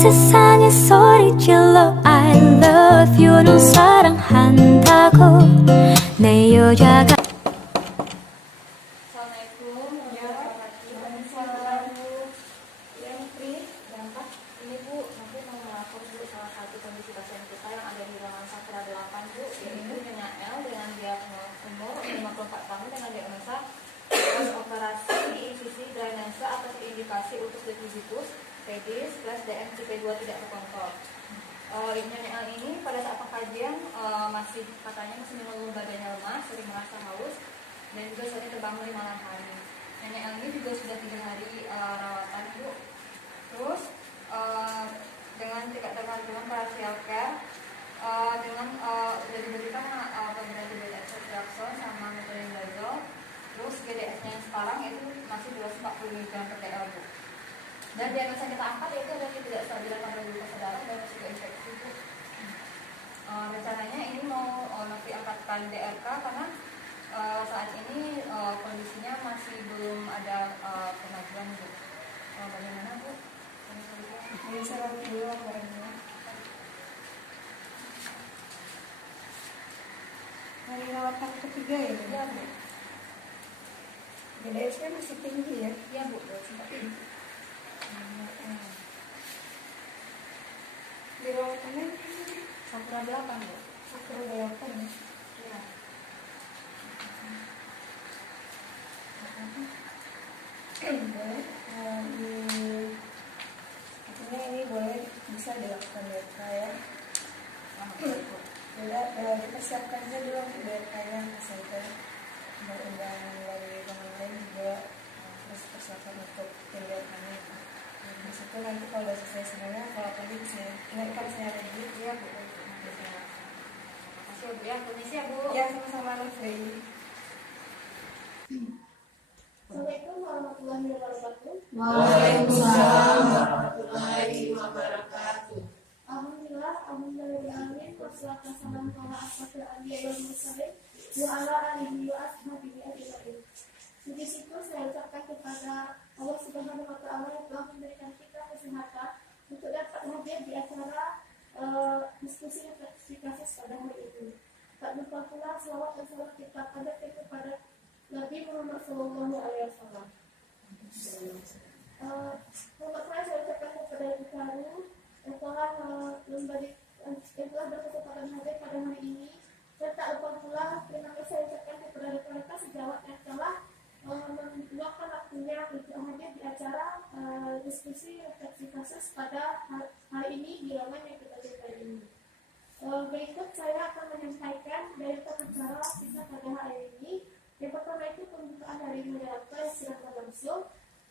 세상에 소리 질러 I love you는 사랑한다고 내 여자가 Assalamualaikum warahmatullahi wabarakatuh. Yang Pri, berangkat. Ini Bu, nanti mau melapor Bu salah satu kondisi pasien kita yang ada di ruangan Sakra 8 Bu, yaitu Nyonya L dengan diagnosa umur 54 tahun dengan diagnosa operasi incisi drainase atas indikasi utus depositus pedis plus DMCP2 tidak terkontrol. Nyonya L ini pada saat pengkajian masih katanya masih mengeluh badannya lemah, sering merasa haus dan juga sering terbangun di malam hari. Nyonya L ini juga sudah 3 hari rawatan Bu. Terus dengan tidak terbantuan parasial care dengan sudah diberikan pemberian dextromethorphan sama metronidazole. Terus GDS-nya yang sekarang itu masih 240 mg per dl Bu. Dan diagnosa kita angkat yaitu ada ketidakstabilan kadar glukosa darah dan juga infeksi Bu. Rencananya ini mau nanti angkatkan DRK karena saat ini kondisinya masih belum ada kemajuan Bu. Bagaimana Bu? Ini saya dulu laporannya. Hari rawatan ketiga ya? Iya Bu. GDS-nya masih tinggi ya? Iya Bu, sempat tinggi. Di rawatannya Sakura 8 Bu. Sakura 8 ya? Iya. Artinya ini boleh bisa dilakukan DRK ya. Kita siapkan aja dulu untuk DRK-nya misalkan undang-undang dari yang lain juga terus persiapan untuk DRK-nya. Di situ nanti kalau udah selesai semuanya, kalau tadi bisa ingatkan saya lagi ya Bu. Terima kasih Bu ya, permisi ya Bu. Ya sama-sama Nufri. Assalamualaikum warahmatullahi wabarakatuh. Waalaikumsalam warahmatullahi wabarakatuh. Alhamdulillah, wassalatu wassalamu ala asyrofil anbiya'i wal mursalin wa ala alihi wa ashabihi ajmain. Di situ saya ucapkan kepada Allah Subhanahu wa taala yang telah memberikan kita kesehatan untuk dapat hadir di acara diskusi refleksi kasus pada hari ini. Tak lupa pula selawat dan salam kita kepada Nabi Muhammad Sallallahu Alaihi Wasallam. Selamat saya ucapkan kepada Ibu Karu yang telah berkesempatan hadir pada hari ini. Dan tak lupa pula terima kasih saya ucapkan kepada rekan-rekan sejawat yang telah meluangkan waktunya untuk hadir di acara diskusi refleksi kasus pada hari ini di ruangan yang kita berikan ini. Berikut saya akan menyampaikan dari acara kita pada hari ini. Yang pertama itu pembukaan dari moderator yang sedang berlangsung.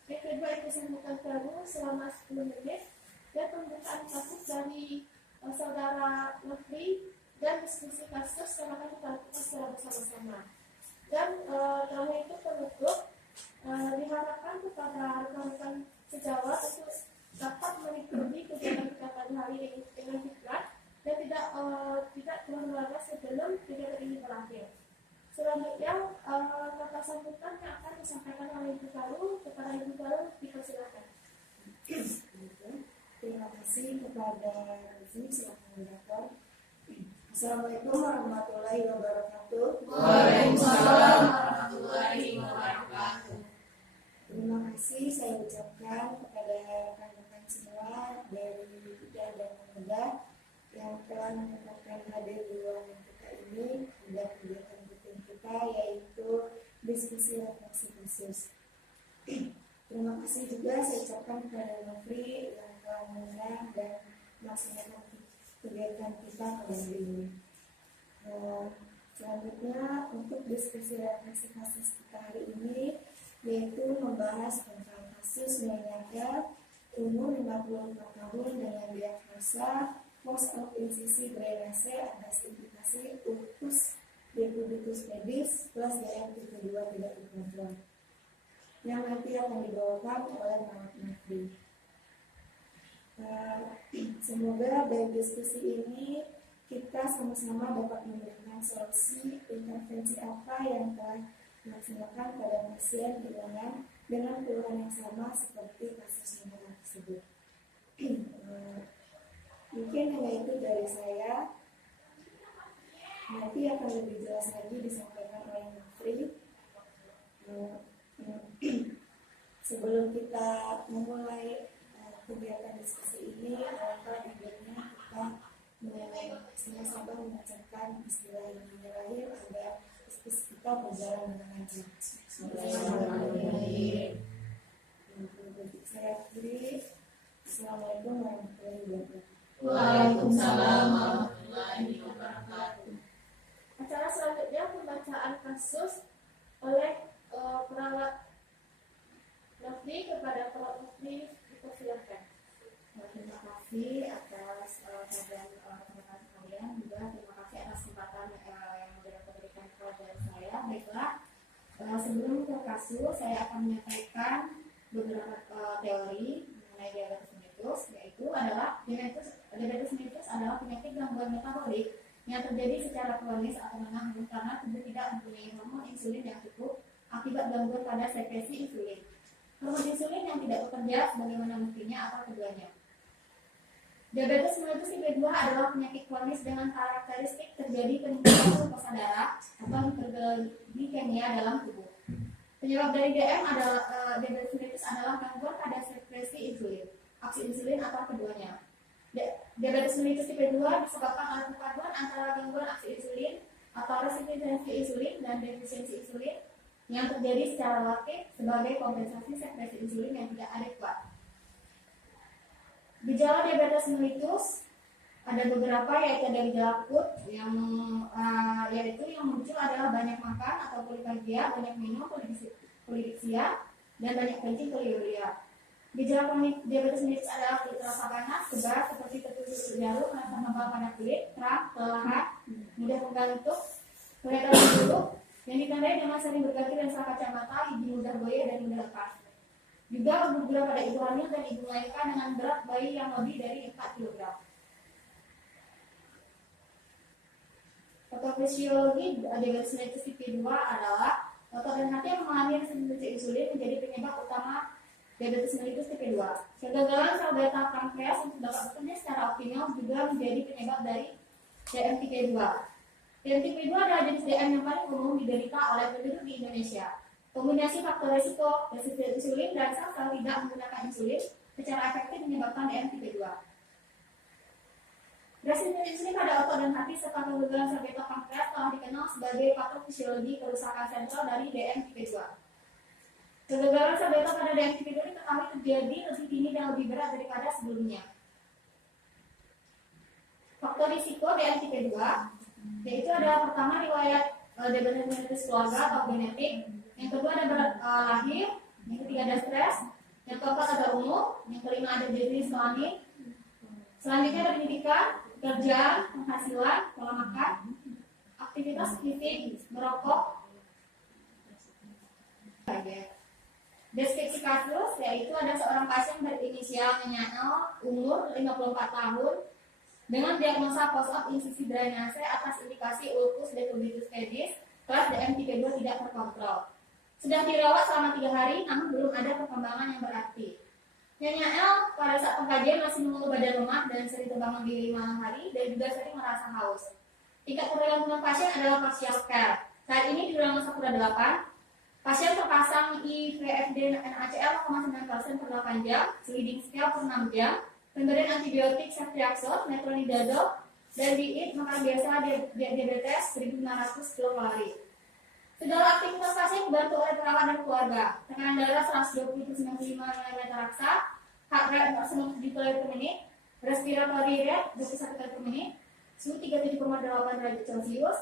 Yang kedua itu sambutan baru selama 10 menit. Dan pembukaan kasus dari saudara Nufri dan diskusi kasus yang akan kita lakukan secara bersama-sama. Dan terakhir itu penutup diharapkan kepada rekan-rekan sejawat untuk dapat mengikuti kegiatan kita pada hari ini dengan hikmat dan tidak terlalu sebelum kegiatan ini berakhir. Selanjutnya kata sambutan yang akan disampaikan oleh Ibu Karu kepada Ibu Karu dipersilakan. Terima kasih kepada Rufy selaku moderator. Assalamualaikum warahmatullahi wabarakatuh. Waalaikumsalam warahmatullahi wabarakatuh. Terima kasih saya ucapkan kepada rekan-rekan semua dari Bidang dan Pemuda yang telah menyempatkan hadir di ruangan kita ini dan kegiatan rutin kita yaitu diskusi refleksi kasus. Terima kasih juga saya ucapkan kepada Nufri yang telah mengundang dan melaksanakan kegiatan kita pada hari ini. Selanjutnya untuk diskusi refleksi kasus kita hari ini yaitu membahas tentang kasus Nyonya umur 54 tahun dengan diagnosa post op incisi drainase atas indikasi utus depositus pedis plus DMCP2 tidak terkontrol yang nanti akan dibawakan oleh Muhammad Nafri. Semoga dari diskusi ini kita sama-sama dapat memberikan solusi intervensi apa yang telah dilaksanakan pada pasien dengan keluhan yang sama seperti kasus tersebut. Mungkin hanya itu dari saya. Nanti akan lebih jelas lagi disampaikan oleh Menteri. Sebelum kita memulai kegiatan diskusi ini, alangkah baiknya kita sama-sama mengucapkan Bismillahirrahmanirrahim agar diskusi kita berjalan dengan lancar. Saya akhiri. Assalamualaikum warahmatullahi wabarakatuh. Waalaikumsalam warahmatullahi wabarakatuh. Acara selanjutnya pembacaan kasus oleh perawat Nafri kepada perawat Nafri, dipersilakan. Terima kasih atas kehadiran teman-teman sekalian, juga terima kasih atas kesempatan yang sudah diberikan kepada saya. Baiklah, sebelum ke kasus saya akan menyampaikan beberapa teori mengenai diabetes mellitus, yaitu adalah diabetes mellitus adalah penyakit gangguan metabolik yang terjadi secara kronis atau menanggung karena tubuh tidak mempunyai hormon insulin yang cukup akibat gangguan pada sekresi insulin. Hormon insulin yang tidak bekerja sebagaimana mestinya atau keduanya. Diabetes mellitus tipe 2 adalah penyakit kronis dengan karakteristik terjadi peningkatan glukosa darah atau hiperglikemia dalam tubuh. Penyebab dari DM adalah diabetes mellitus adalah gangguan pada sekresi insulin, aksi insulin atau keduanya. Diabetes mellitus tipe 2 disebabkan oleh perpaduan antara gangguan aksi insulin atau resistensi insulin dan defisiensi insulin yang terjadi secara relatif sebagai kompensasi sekresi insulin yang tidak adekuat. Gejala diabetes mellitus ada beberapa, yaitu ada gejala akut yang muncul adalah banyak makan atau polifagia, banyak minum, polidiksia, dan banyak kencing, poliuria. Gejala kronik diabetes mellitus adalah kulit terasa panas, sebar seperti tertusuk jarum, rasa tebal pada kulit, terang, kelelahan, mudah mengantuk, kelihatan buruk, yang ditandai dengan sering berganti lensa kacamata, gigi mudah goyah dan mudah lepas. Juga bergula pada ibu hamil dan ibu melahirkan dengan berat bayi yang lebih dari 4 kg. Patofisiologi diabetes mellitus tipe 2 adalah otot dan hati yang mengalami resistensi insulin menjadi penyebab utama diabetes mellitus tipe 2. Kegagalan sel beta pankreas untuk dapat bekerja secara optimal juga menjadi penyebab dari DM tipe 2. DM tipe 2 adalah jenis DM yang paling umum diderita oleh penduduk di Indonesia. Kombinasi faktor risiko resistensi insulin dan sel-sel tidak menggunakan insulin secara efektif menyebabkan DM tipe 2. Resistensi insulin pada otot dan hati serta kegagalan sel beta pankreas telah dikenal sebagai patofisiologi kerusakan sentral dari DM tipe 2. Kegagalan sel beta pada DM tipe 2 diketahui terjadi lebih dini dan lebih berat daripada sebelumnya. Faktor risiko DM tipe 2 yaitu adalah pertama riwayat diabetes mellitus keluarga atau genetik, yang kedua ada berat lahir, yang ketiga ada stres, yang keempat ada umur, yang kelima ada jenis kelamin, selanjutnya ada pendidikan, pekerjaan, penghasilan, pola makan, aktivitas fisik, merokok. Deskripsi kasus yaitu ada seorang pasien berinisial L, umur 54 tahun, dengan diagnosa post-op insisi drainase atas indikasi ulcus decubitus pedis, kelas DM tipe 2 tidak terkontrol. Sudah dirawat selama 3 hari, namun belum ada perkembangan yang berarti. Nyonya L pada saat pengkajian masih mengeluh badan lemah dan sering terbangun di malam hari dan juga sering merasa haus. Tingkat ketergantungan pasien adalah partial care. Saat ini di ruangan Sakura 8, pasien terpasang IVFD NaCl 0,9% per 8 jam, sliding scale per 6 jam, pemberian antibiotik ceftriaxone, metronidazole, dan diet makan biasa diabetes 1.500 kilokalori. Segala aktivitas pasien dibantu oleh perawat dan keluarga. Tekanan darah 120/95 mm raksa, heart rate 47 kali per menit, respiratory rate 21 kali per menit, suhu 37,8 derajat Celcius,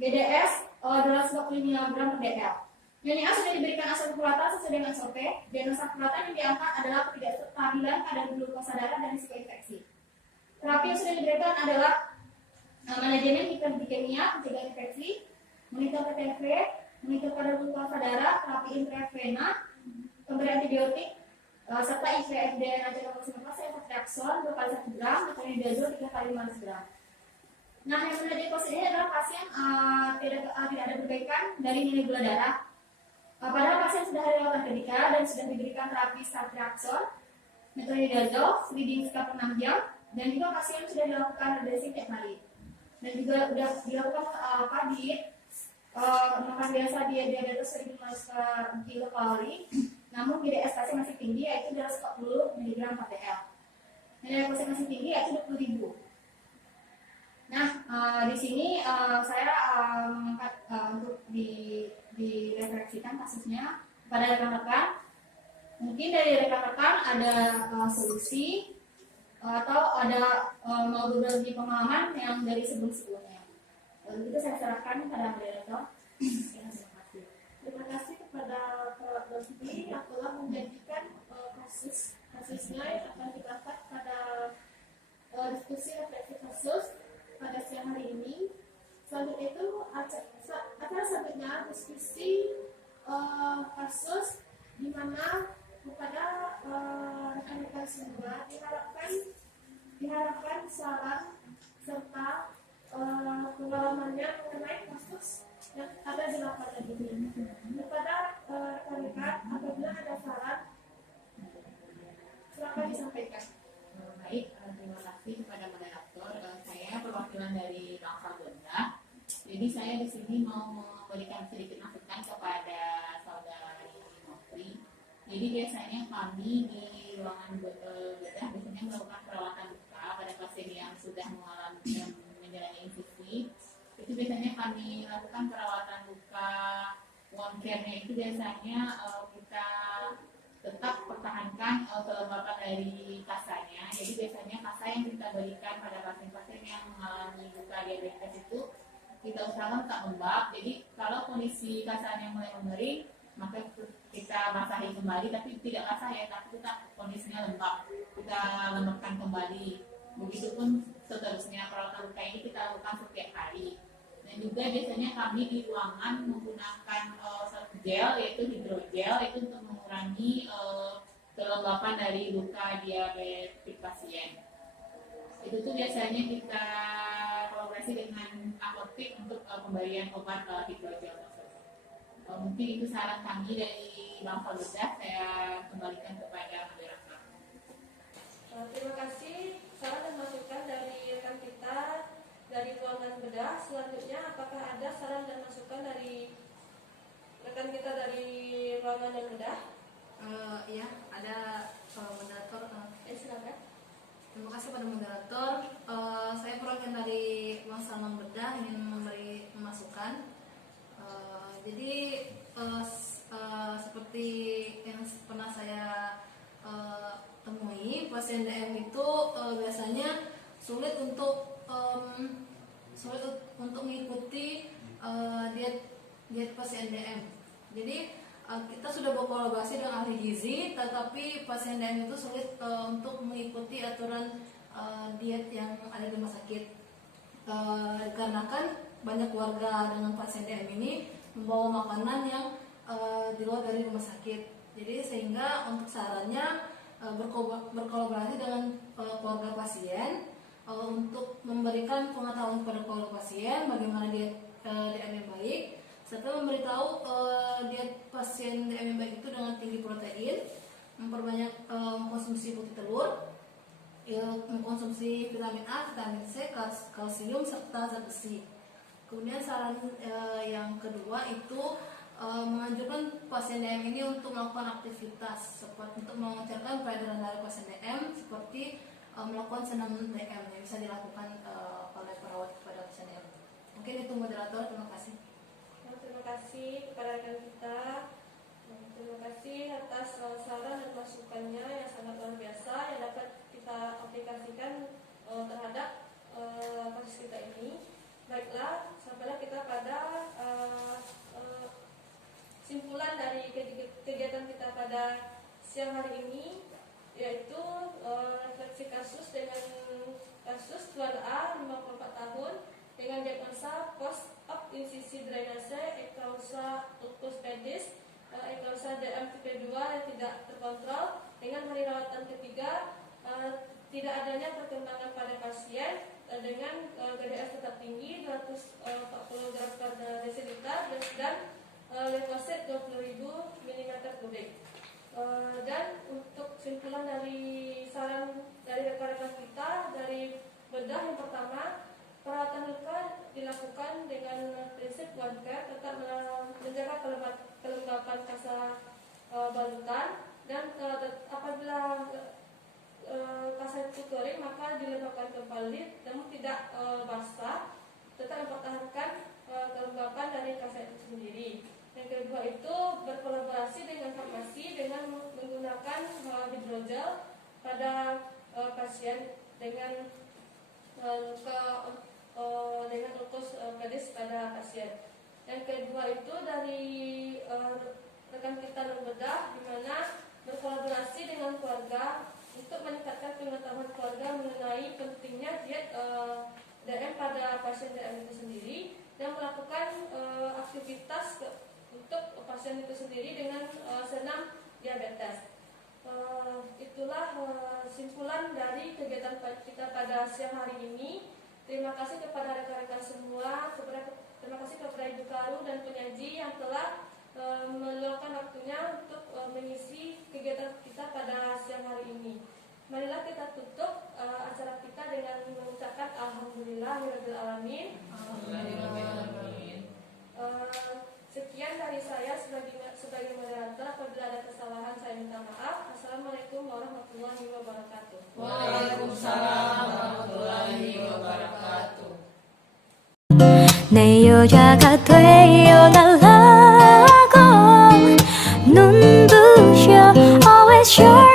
BDS 225 mg per dl. Nyonya A sudah diberikan asam-folatase sesuai dengan SOP. Diagnosa keberatan yang diangkat adalah ketidakstabilan kadar glukosa darah dan risiko infeksi. Terapi yang sudah diberikan adalah manajemen hiperglikemia, mencegah infeksi, monitor PTV, monitor kadar glukosa darah, terapi intravena, pemberian antibiotik, serta IVFD NaCl 0,9%, ceftriaxone 2 kali 1 gram, metronidazole 3 kali 500 gram. Nah, yang menjadi positif ini adalah pasien tidak ada perbaikan dari nilai gula darah. Padahal pasien sudah ada rawatan medikal dan sudah diberikan terapi ceftriaxone, metronidazole, sliding scale per 6 jam, Dan juga pasien sudah dilakukan dressing tiap hari. Dan juga sudah dilakukan makan biasa diabetes 1000 kilokalori, namun GDS-nya masih tinggi yaitu 240 mg HDL. Dan glukosa masih tinggi yaitu 20.000. Nah, di sini saya mengangkat untuk direfleksikan kasusnya pada rekan-rekan. Mungkin dari rekan-rekan ada solusi atau ada mau berbagi pengalaman yang dari sebelum-sebelumnya. Lalu itu saya serahkan kepada moderator. Terima kasih kepada Pak Dodi yang telah menjanjikan kasusnya yang akan diangkat pada diskusi refleksi kasus pada siang hari ini. Selanjutnya itu acara selanjutnya diskusi kasus di mana kepada rekan-rekan semua diharapkan saran serta pengalamannya mengenai kasus yang ada di lapangan ini. Kepada rekan-rekan, apabila ada saran, silakan disampaikan. Baik, terima kasih kepada moderator. Saya perwakilan dari Bangsa Benda. Jadi saya di sini mau memberikan sedikit masukan kepada saudari Nofri. Jadi biasanya kami di ruangan bedah biasanya melakukan perawatan luka pada pasien yang sudah menjalani infeksi. Itu biasanya kami lakukan perawatan luka wound care-nya itu biasanya kita tetap pertahankan kelembapan dari kasanya. Jadi biasanya kasa yang kita berikan pada pasien-pasien yang mengalami luka diabetes itu kita usahakan tak lembab. Jadi kalau kondisi kasanya mulai mengering, maka kita basahi kembali, tapi tidak basah ya, tapi tetap kondisinya lembab. Kita lembabkan kembali. Begitupun seterusnya perawatan luka ini kita lakukan setiap hari. Dan juga biasanya kami di ruangan menggunakan gel, yaitu hidrogel, itu untuk mengurangi kelembapan dari luka diabetes pasien. Itu tuh biasanya kita kolaborasi dengan apotek untuk pemberian obat hidrogel tersebut. Mungkin itu saran kami dari Bangsa Bedah. Saya kembalikan kepada moderator. Terima kasih saran dan masukan dari rekan kita dari ruangan bedah. Selanjutnya, apakah ada saran dan masukan dari rekan kita dari ruangan dan bedah? Ya, ada moderator. Silakan. Terima kasih pada moderator. Saya perwakilan dari Bangsa Bedah ingin memberi masukan. Jadi seperti yang pernah saya temui, pasien DM itu biasanya sulit untuk mengikuti diet pasien DM. Jadi kita sudah berkolaborasi dengan ahli gizi, tetapi pasien DM itu sulit untuk mengikuti aturan diet yang ada di rumah sakit. Dikarenakan banyak warga dengan pasien DM ini membawa makanan yang di luar dari rumah sakit. Jadi sehingga untuk sarannya berkolaborasi dengan keluarga pasien untuk memberikan pengetahuan kepada keluarga pasien bagaimana diet DM yang baik, serta memberitahu diet pasien DM yang baik itu dengan tinggi protein, memperbanyak mengkonsumsi putih telur, mengkonsumsi vitamin A, vitamin C, kalsium serta zat besi. Kemudian saran yang kedua itu menganjurkan pasien DM ini untuk melakukan aktivitas seperti untuk mengecerkan peredaran darah pasien DM seperti melakukan senam DM yang bisa dilakukan oleh perawat kepada pasien DM. Mungkin itu moderator, terima kasih. Terima kasih kepada rekan kita. Terima kasih atas saran dan masukannya yang sangat luar biasa yang dapat kita aplikasikan terhadap kasus kita ini. Baiklah, sampailah kita pada simpulan dari kegiatan kita pada siang hari ini, yaitu refleksi kasus dengan kasus Tuan A 54 tahun dengan diagnosa post-op insisi drainase eklausa lupus pedis, eklausa DM tipe 2 yang tidak terkontrol. Dengan hari rawatan ketiga, tidak adanya perkembangan pada pasien dengan GDS tetap tinggi 240 gram per desiliter dan leukosit 20.000 mm3. Dan untuk simpulan dari saran dari rekan-rekan kita dari bedah yang pertama, perawatan luka dilakukan dengan prinsip one care, tetap menjaga kelembapan kasa balutan, dan apabila kasa itu kering maka dilembabkan kembali namun tidak basah, tetap mempertahankan kelembapan dari kasa itu sendiri. Yang kedua itu berkolaborasi dengan farmasi dengan menggunakan hidrogel pada pasien dengan dengan ukus pedis pada pasien. Yang kedua itu dari rekan kita membedah, di mana berkolaborasi dengan keluarga untuk meningkatkan pengetahuan keluarga mengenai pentingnya diet DM pada pasien DM itu sendiri, dan melakukan aktivitas untuk pasien itu sendiri dengan senam diabetes. Itulah simpulan dari kegiatan kita pada siang hari ini. Terima kasih kepada rekan-rekan semua, terima kasih kepada Ibu Karu dan penyaji yang telah meluangkan waktunya untuk mengisi kegiatan kita pada siang hari ini. Marilah kita tutup acara kita dengan mengucapkan Alhamdulillahirabbil alamin. Sekian dari saya sebagai moderator. Apabila ada kesalahan saya minta maaf. Assalamualaikum warahmatullahi wabarakatuh. Waalaikumsalam warahmatullahi wabarakatuh. 내 여자가 되어달라고 눈부셔 always sure